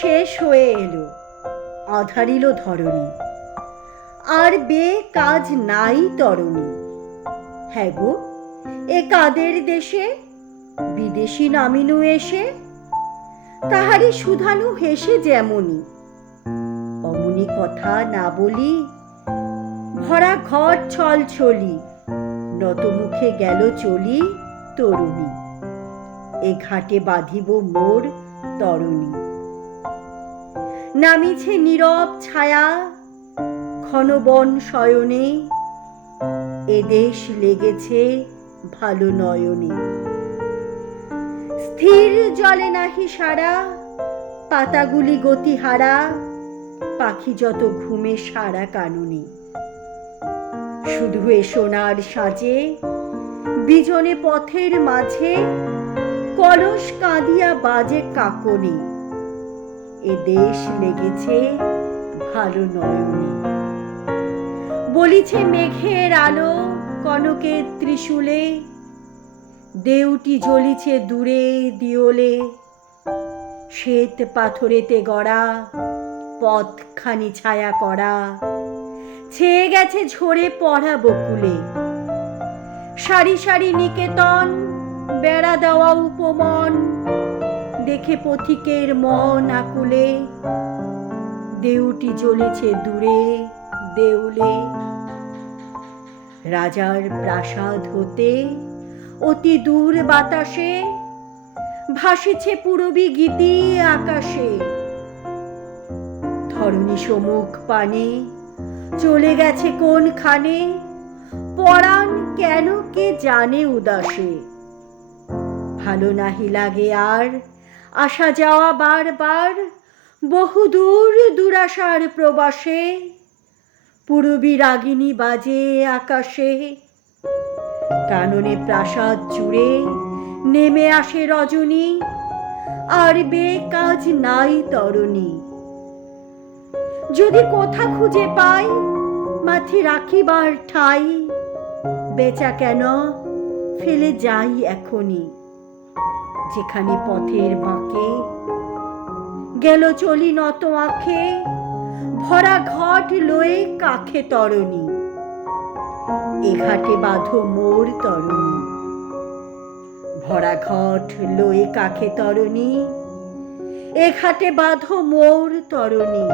শেষ হয়ে এলো, আধারিল ধরণী, আর বে কাজ নাই তরণী। হ্যাঁ গো, এ কাদের দেশে বিদেশি নামিনু এসে, তাহারি সুধানু হেসে যেমনি, অমনি কথা না বলি, ভরা ঘর ছলছলি, নত মুখে গেল চলি তরুণী। এ ঘাটে বাঁধিব মোর তরণী। নামিছে নীরব ছায়া ঘন বন শয়নে, এ দেশ লেগেছে ভালো নয়নে। স্থির জলে নাহি সারা, পাতাগুলি গতিহারা, পাখি যত ঘুমে সারা কাননে। শুধু এ সোনার সাজে বিজনে পথের মাঝে, কলস কাঁদিয়া বাজে কাকনে। এ দেশ লেগেছে ভালো নয়নে। বলিছে মেঘের আলো কনকের ত্রিশূলে, দেউটি জ্বলিছে দূরে দিওলে। শ্বেত পাথরেতে গড়া পথখানি ছায়া করা, ছেয়ে গেছে ঝরে পড়া বকুলে। সারি সারি নিকেতন, বেড়া দেওয়া উপমন, দেখে পথিকের মন আকুলে। দেউটি জ্বলেছে দূরে দেউলে। রাজার প্রাসাদ হতে অতি দূর বাতাসে, ভাসিছে পূরবী গীতি আকাশে। ধরণী সমুখ পানে চলে গেছে কোনখানে, পরাণ কেন কে জানে উদাসে। ভালো নাহি লাগে আর আসা যাওয়া বারবার, বহুদূর দুরাশার প্রবাসে। পূরবী রাগিনী বাজে আকাশে, কাননে প্রাসাদ জুড়ে নেমে আসে রজনী, আর বে কাজ নাই তরণী। যদি কোথা খুঁজে পাই মাথি রাখিবার ঠাই, বেচা কেন ফেলে যাই এখনই। যেখানে পথের বাঁকে গেল চলি নত আঁখে, ভরা ঘট লয়ে কাখে তরণী। এ ঘাটে বাঁধো মোর তরণী। ভরা ঘট লয়ে কাখে তরণী, এ ঘাটে বাঁধো মোর তরণী।